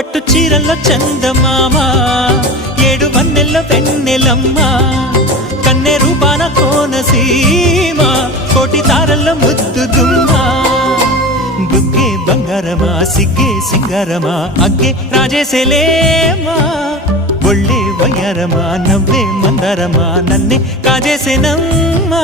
పట్టు చీరల్లో చందమామ, ఏడు వన్నెల్లో వెన్నెలమ్మ, కన్నె రూపాన కోనసీమ, కోటి తారల్లో ముద్దు దుమ్మ. బుగ్గే బంగారమా సిగ్గే సింగారమా, అగ్గే రాజేసేలేమా, ఒళ్ళే వయ్యారమా నవ్వే మందారమా, నన్నే కాజేసేనమ్మా.